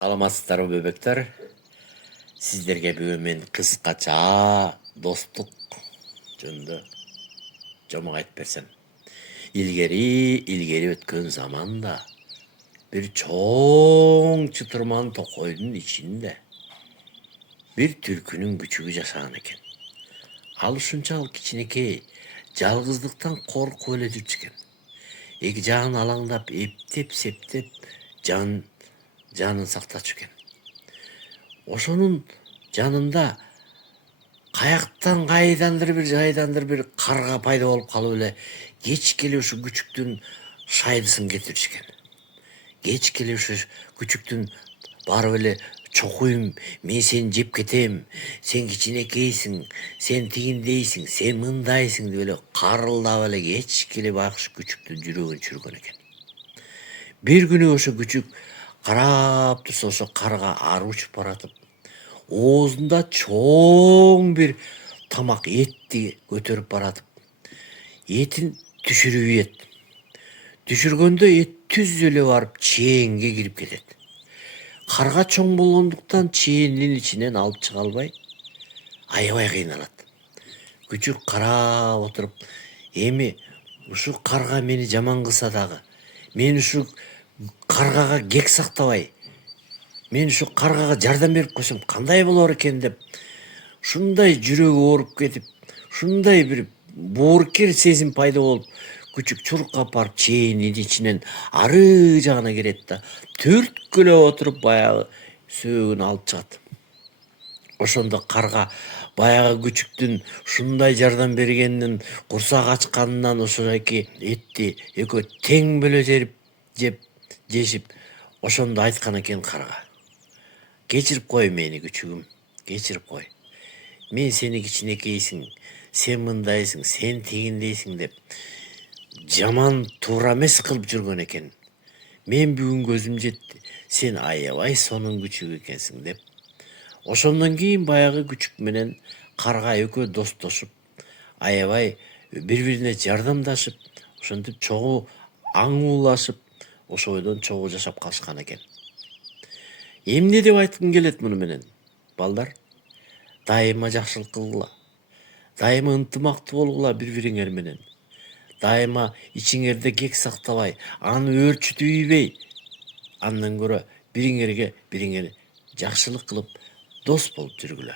Саламатсыздарбы бөбектер? Сиздерге бүгүн мен кыскача достук жөнүндө жомок айтып берсем. Илгери өткөн заманда бир чоң чытырман токойдун ичинде бир түлкүнүн күчүгү жашаган экен. Ал ушунчалык кичинекей, жалгыздыктан коркуп эле жүрчү экен. Эки жагын алаңдап, эптеп-септеп жанын сактачу экен. Ошонун жанында кайдандыр бир карга пайда болуп калып эле кечке эле ушу күчүктүн шайдысын кетириш экен. Кечке эле ушу күчүктүн барып эле чокуйм, мен сени жеп кетем, сен кичинекейсиң, сен тигиндейсиң, сен мындайсың деп эле карылдап эле кечке эле байкуш күчүктүн жүрөгүн чүргөн экен. Бир күнү ошо күчүк карап турса, ошо карга ары учуп баратып, оозунда чоң бир тамак этти көтөрүп баратып, этин түшүрүп ийет. Түшүргөндө эт түз эле барып чээнге кирип кетет. Карга чоң болгондуктан чээнин ичинен алып чыга албай, аябай кыйналат. Күчүк карап отуруп, эми ушу карга мени жаман кылса дагы, мен ушу каргага кек сактабай, мен ушу каргага жардам берип койсом кандай болор экен деп, ушундай жүрөгү ооруп кетип, ушундай бир боорукер сезим пайда болуп, күчүк чуркап барып чээнин ичинен ары жагына кирет да, түрткүлөп отуруп баягы сөөгүн алып чыгат. Ошондо карга баягы күчүктүн ушундай жардам бергенинен, курсак ачканынан ошо эки этти экөө тең бөлө жешип, ошондо айткан экен карга: кечирип кой мени күчүгүм, кечирип кой. Мен сени кичинекейсиң, сен мындайсың, сен тигиндейсиң деп жаман туура эмес кылып жүргөн экен. Мен бүгүн көзүм жетти, сен аябай сонун күчүк экенсиң деп. Ошондон кийин баягы күчүк менен карга экөө достошуп, аябай бири-бирине жардамдашып, ошентип чогуу аңуулашып, ошо бойдон чогуу жашап калышкан экен. Эмне деп айткым келет муну менен? Балдар, дайыма жакшылык кылгыла. Дайыма ынтымактуу болгула бири-бириңер менен. Дайыма ичиңерде кек сактабай, аны өөрчүтүп ийбей, андан көрө бириңерге бириңер жакшылык кылып, дос болуп жүргүлө.